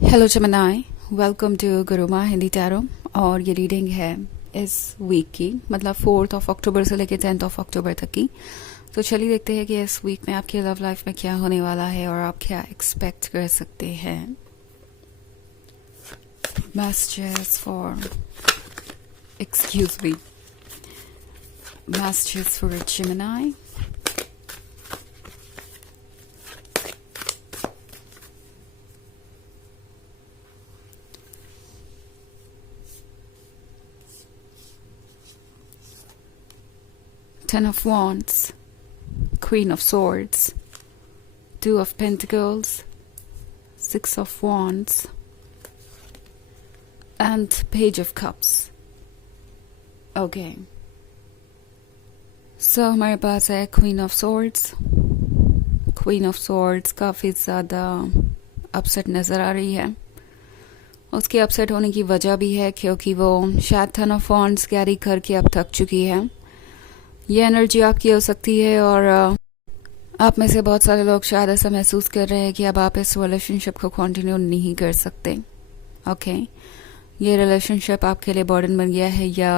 Hello जमनाई, welcome to Gurumaa Hindi tarot. और ये रीडिंग है इस वीक की, मतलब 4 अक्टूबर से लेकर 10 अक्टूबर तक की। तो चलिए देखते हैं कि इस वीक में आपकी लव लाइफ में क्या होने वाला है और आप क्या एक्सपेक्ट कर सकते हैं। Messages for excuse me messages for Gemini. Ten of Wands, Queen of Swords, Two of Pentacles, Six of Wands, and Page of Cups. Okay. So हमारे पास है Queen of Swords. Queen of Swords काफ़ी ज़्यादा upset नज़र आ रही है। उसके upset होने की वजह भी है क्योंकि वो शायद Ten of Wands कैरी करके अब थक चुकी है। ये एनर्जी आपकी हो सकती है और आप में से बहुत सारे लोग शायद ऐसा महसूस कर रहे हैं कि अब आप इस रिलेशनशिप को कंटिन्यू नहीं कर सकते। ओके, ये रिलेशनशिप आपके लिए बर्डन बन गया है या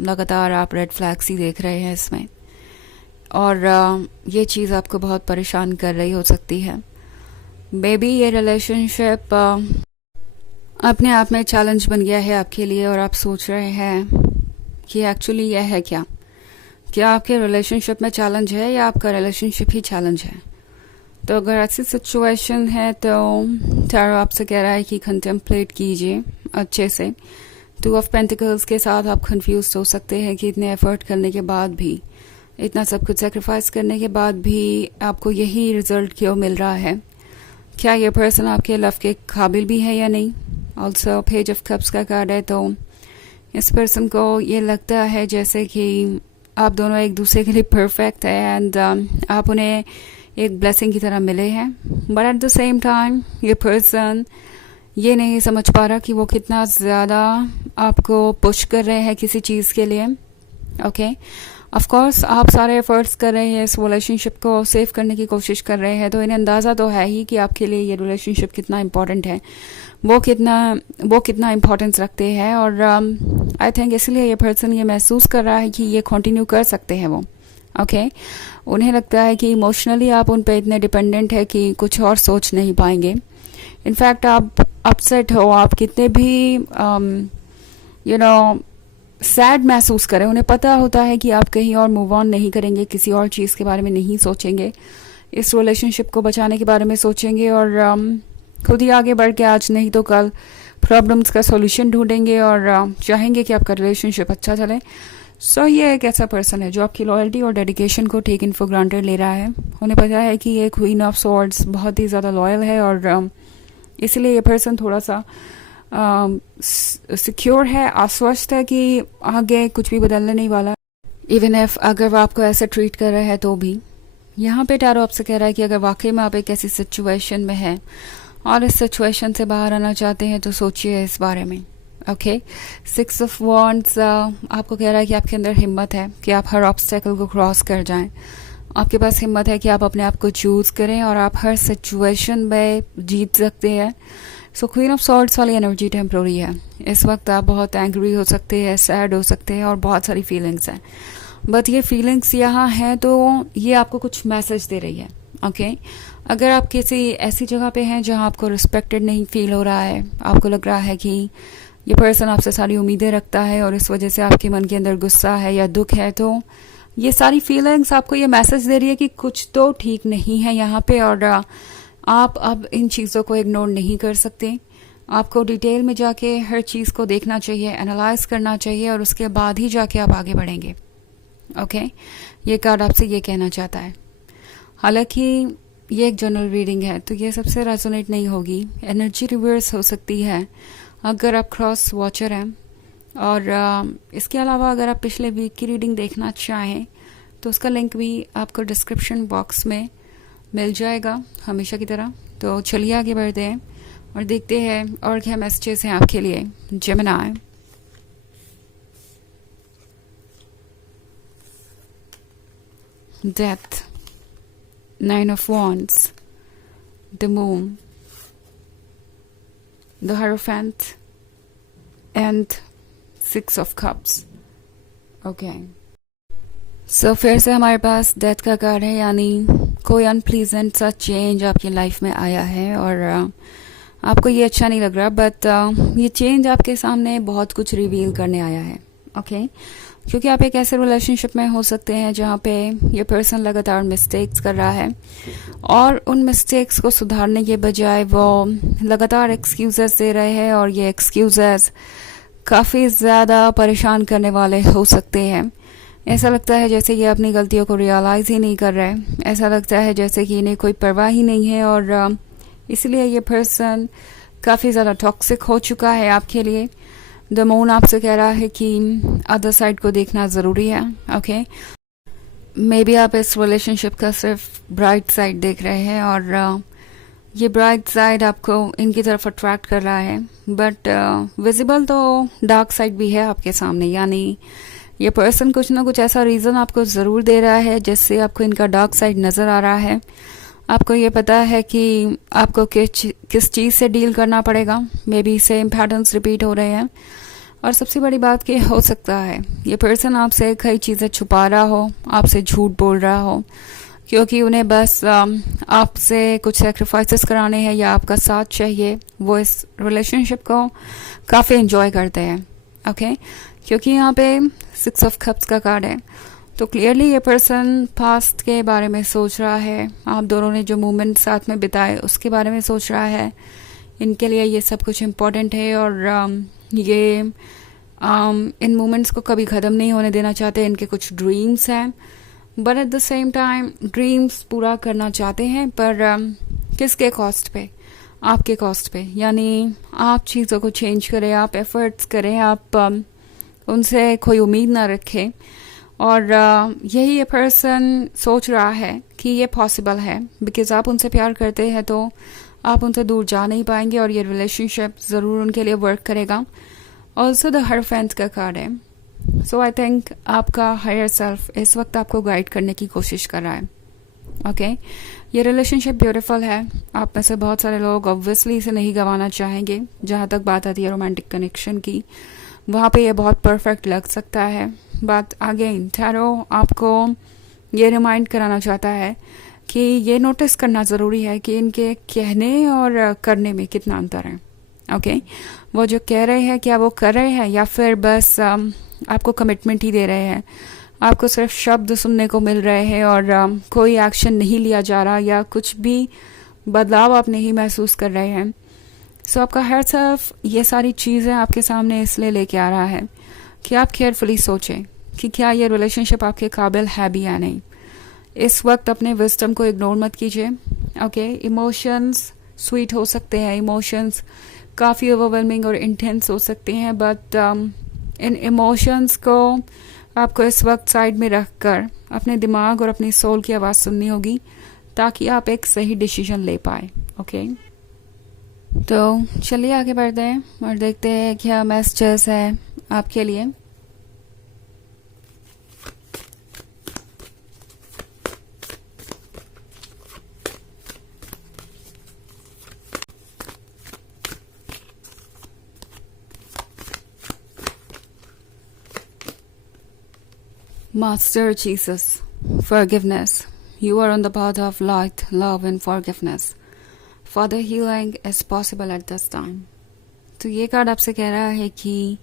लगातार आप रेड फ्लैग्स ही देख रहे हैं इसमें, और ये चीज़ आपको बहुत परेशान कर रही हो सकती है। मे बी ये रिलेशनशिप अपने आप में चैलेंज बन गया है आपके लिए और आप सोच रहे हैं कि एक्चुअली यह है क्या आपके रिलेशनशिप में चैलेंज है या आपका रिलेशनशिप ही चैलेंज है। तो अगर ऐसी सिचुएशन है तो टैरो आपसे कह रहा है कि कंटेम्पलेट कीजिए अच्छे से। टू ऑफ पेंटिकल्स के साथ आप कंफ्यूज हो सकते हैं कि इतने एफर्ट करने के बाद भी, इतना सब कुछ सेक्रीफाइस करने के बाद भी आपको यही रिजल्ट क्यों मिल रहा है। क्या ये पर्सन आपके लव के काबिल भी है या नहीं। ऑल्सो पेज ऑफ कप्स का कार्ड है, तो इस पर्सन को ये लगता है जैसे कि आप दोनों एक दूसरे के लिए परफेक्ट है एंड आप उन्हें एक ब्लेसिंग की तरह मिले हैं। But at the same time ये पर्सन ये नहीं समझ पा रहा कि वो कितना ज़्यादा आपको पुश कर रहे हैं किसी चीज़ के लिए। ओके, ऑफ कोर्स आप सारे एफर्ट्स कर रहे हैं, इस रिलेशनशिप को सेव करने की कोशिश कर रहे हैं, तो इन्हें अंदाज़ा तो है ही कि आपके लिए ये रिलेशनशिप कितना इम्पोर्टेंट है, वो कितना इम्पोर्टेंस रखते हैं। और आई थिंक इसलिए ये पर्सन ये महसूस कर रहा है कि ये कंटिन्यू कर सकते हैं वो। ओके, उन्हें लगता है कि इमोशनली आप उन पे इतने डिपेंडेंट है कि कुछ और सोच नहीं पाएंगे। इनफैक्ट आप अपसेट हो, आप कितने भी सैड महसूस करें, उन्हें पता होता है कि आप कहीं और मूव ऑन नहीं करेंगे, किसी और चीज़ के बारे में नहीं सोचेंगे, इस रिलेशनशिप को बचाने के बारे में सोचेंगे और खुद ही आगे बढ़ के आज नहीं तो कल प्रॉब्लम्स का सॉल्यूशन ढूंढेंगे और चाहेंगे कि आपका रिलेशनशिप अच्छा चले। सो ये एक ऐसा पर्सन है जो आपकी लॉयल्टी और डेडिकेशन को टेक इन फॉर ग्रांटेड ले रहा है। उन्हें पता है कि ये क्वीन ऑफ सॉर्ड्स बहुत ही ज़्यादा लॉयल है और इसलिए ये पर्सन थोड़ा सा सिक्योर है, आश्वस्त है कि आगे कुछ भी बदलने नहीं वाला। इवन इफ अगर वो आपको ऐसे ट्रीट कर रहे हैं तो भी यहाँ पे टैरो आपसे कह रहा है कि अगर वाकई में आप एक ऐसी सिचुएशन में हैं और इस सिचुएशन से बाहर आना चाहते हैं तो सोचिए इस बारे में। ओके, सिक्स ऑफ वॉन्ड्स आपको कह रहा है कि आपके अंदर हिम्मत है कि आप हर ऑब्स्टेकल को क्रॉस कर जाएं। आपके पास हिम्मत है कि आप अपने आप को चूज़ करें और आप हर सिचुएशन में जीत सकते हैं। सो क्वीन ऑफ सॉर्ड्स वाली एनर्जी टेम्प्रोरी है। इस वक्त आप बहुत एंग्री हो सकते हैं, सैड हो सकते हैं और बहुत सारी फीलिंग्स हैं, बट ये फीलिंग्स यहाँ हैं तो ये आपको कुछ मैसेज दे रही है। ओके, अगर आप किसी ऐसी जगह पे हैं जहाँ आपको रिस्पेक्टेड नहीं फील हो रहा है, आपको लग रहा है कि ये पर्सन आपसे सारी उम्मीदें रखता है और इस वजह से आपके मन के अंदर गुस्सा है या दुख है, तो ये सारी फीलिंग्स आपको ये मैसेज दे रही है कि कुछ तो ठीक नहीं है यहाँ पे और आप अब इन चीज़ों को इग्नोर नहीं कर सकते। आपको डिटेल में जाके हर चीज़ को देखना चाहिए, एनालाइज करना चाहिए और उसके बाद ही जाके आप आगे बढ़ेंगे। ओके, ये कार्ड आपसे ये कहना चाहता है। हालांकि ये एक जनरल रीडिंग है तो ये सबसे रेजोनेट नहीं होगी, एनर्जी रिवर्स हो सकती है अगर आप क्रॉस वॉचर हैं। और इसके अलावा अगर आप पिछले वीक की रीडिंग देखना चाहें तो उसका लिंक भी आपको डिस्क्रिप्शन बॉक्स में मिल जाएगा हमेशा की तरह। तो चलिए आगे बढ़ते हैं और देखते हैं और क्या मैसेजेस हैं आपके लिए Gemini. Death, nine of wands, the moon, the Hierophant and 6 of Cups. Okay, so फिर से हमारे पास डेथ का कार्ड है, यानी कोई अनप्लीजेंट सा चेंज आपकी लाइफ में आया है और आपको ये अच्छा नहीं लग रहा, बट ये चेंज आपके सामने बहुत कुछ रिवील करने आया है. ओके, क्योंकि आप एक ऐसे रिलेशनशिप में हो सकते हैं जहाँ पे ये पर्सन लगातार मिस्टेक्स कर रहा है और उन मिस्टेक्स को सुधारने के बजाय वो लगातार एक्सक्यूजेस दे रहे हैं, और ये एक्सक्यूजेस काफ़ी ज़्यादा परेशान करने वाले हो सकते हैं. ऐसा लगता है जैसे ये अपनी गलतियों को रियलाइज़ ही नहीं कर रहे. ऐसा लगता है जैसे कि इन्हें कोई परवाह ही नहीं है, और इसलिए ये पर्सन काफ़ी ज़्यादा टॉक्सिक हो चुका है आपके लिए. द मून आपसे कह रहा है कि अदर साइड को देखना ज़रूरी है. ओके, मे बी आप इस रिलेशनशिप का सिर्फ ब्राइट साइड देख रहे हैं, और ये ब्राइट साइड आपको इनकी तरफ अट्रैक्ट कर रहा है, बट विजिबल तो डार्क साइड भी है आपके सामने. यानी ये पर्सन कुछ ना कुछ ऐसा रीज़न आपको ज़रूर दे रहा है जिससे आपको इनका डार्क साइड नज़र आ रहा है. आपको ये पता है कि आपको किस चीज़ से डील करना पड़ेगा. May be same patterns repeat हो रहे हैं, और सबसे बड़ी बात कि हो सकता है ये पर्सन आपसे कई चीज़ें छुपा रहा हो, आपसे झूठ बोल रहा हो, क्योंकि उन्हें बस आपसे कुछ सेक्रीफाइसेस कराने हैं या आपका साथ चाहिए. वो इस रिलेशनशिप को काफ़ी एंजॉय करते हैं. ओके, क्योंकि यहाँ पे 6 of Cups का कार्ड है, तो क्लियरली ये पर्सन पास्ट के बारे में सोच रहा है. आप दोनों ने जो मोमेंट साथ में बिताए उसके बारे में सोच रहा है. इनके लिए ये सब कुछ इम्पोर्टेंट है, और ये इन मोमेंट्स को कभी ख़त्म नहीं होने देना चाहते. इनके कुछ ड्रीम्स हैं, but at the same time dreams पूरा करना चाहते हैं, पर किसके कॉस्ट पे? आपके कॉस्ट पे. यानी आप चीज़ों को चेंज करें, आप एफर्ट्स करें, आप उनसे कोई उम्मीद ना रखें, और यही ये पर्सन सोच रहा है कि ये पॉसिबल है, बिकॉज आप उनसे प्यार करते हैं तो आप उनसे दूर जा नहीं पाएंगे, और ये रिलेशनशिप ज़रूर उनके लिए वर्क करेगा. ऑल्सो द Hierophant का कार्ड है, सो आई थिंक आपका हायर सेल्फ इस वक्त आपको गाइड करने की कोशिश कर रहा है. ओके, ये रिलेशनशिप ब्यूटीफुल है. आप में से बहुत सारे लोग ऑब्वियसली इसे नहीं गंवाना चाहेंगे. जहाँ तक बात आती है रोमांटिक कनेक्शन की, वहाँ पे ये बहुत परफेक्ट लग सकता है, बट अगेन टैरो आपको ये रिमाइंड कराना चाहता है कि ये नोटिस करना ज़रूरी है कि इनके कहने और करने में कितना अंतर है. ओके, वो जो कह रहे हैं क्या वो कर रहे हैं, या फिर बस आपको कमिटमेंट ही दे रहे हैं. आपको सिर्फ शब्द सुनने को मिल रहे हैं और कोई एक्शन नहीं लिया जा रहा, या कुछ भी बदलाव आप नहीं महसूस कर रहे हैं. सो आपका हायर सेल्फ ये सारी चीज़ें आपके सामने इसलिए लेके आ रहा है कि आप केयरफुली सोचें कि क्या ये रिलेशनशिप आपके काबिल है भी या नहीं. इस वक्त अपने विजडम को इग्नोर मत कीजिए. ओके, इमोशंस स्वीट हो सकते हैं, इमोशंस काफ़ी ओवरवेलमिंग और इंटेंस हो सकते हैं, बट इन इमोशंस को आपको इस वक्त साइड में रख कर अपने दिमाग और अपनी सोल की आवाज़ सुननी होगी, ताकि आप एक सही डिसीजन ले पाए. ओके, तो चलिए आगे बढ़ते हैं और देखते हैं क्या मैसेजेस है आपके लिए. Master Jesus, forgiveness. You are on the path of light, love and forgiveness. Father, healing is possible at this time. तो ये कार्ड आपसे कह रहा है कि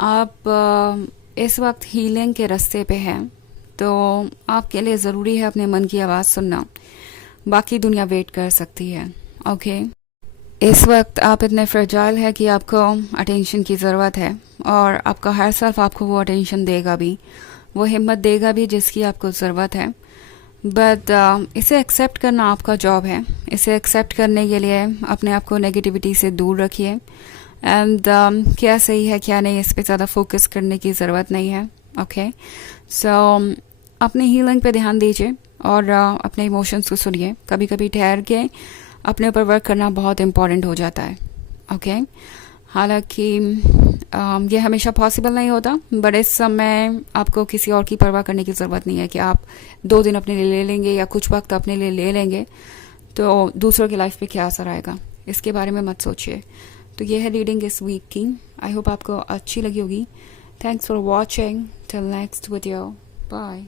आप इस वक्त हीलिंग के रास्ते पे हैं, तो आपके लिए ज़रूरी है अपने मन की आवाज़ सुनना. बाकी दुनिया वेट कर सकती है. ओके, इस वक्त आप इतने फ्रेजाइल है कि आपको अटेंशन की ज़रूरत है, और आपका हर सेल्फ आपको वो अटेंशन देगा भी, वो हिम्मत देगा भी जिसकी आपको ज़रूरत है. बट इसे एक्सेप्ट करना आपका जॉब है. इसे एक्सेप्ट करने के लिए अपने आप को नेगेटिविटी से दूर रखिए, एंड क्या सही है क्या नहीं इस पर ज़्यादा फोकस करने की ज़रूरत नहीं है. ओके, सो अपनी हीलिंग पे ध्यान दीजिए और अपने इमोशंस को सुनिए. कभी कभी ठहर के अपने ऊपर वर्क करना बहुत इम्पॉर्टेंट हो जाता है. ओके, हालांकि ये हमेशा पॉसिबल नहीं होता, बट इस समय आपको किसी और की परवाह करने की ज़रूरत नहीं है कि आप 2 दिन अपने लिए ले लेंगे या कुछ वक्त अपने लिए ले लेंगे तो दूसरों की लाइफ पे क्या असर आएगा, इसके बारे में मत सोचिए. तो ये है रीडिंग इस वीक की। आई होप आपको अच्छी लगी होगी। Thanks for watching. Till next video, bye.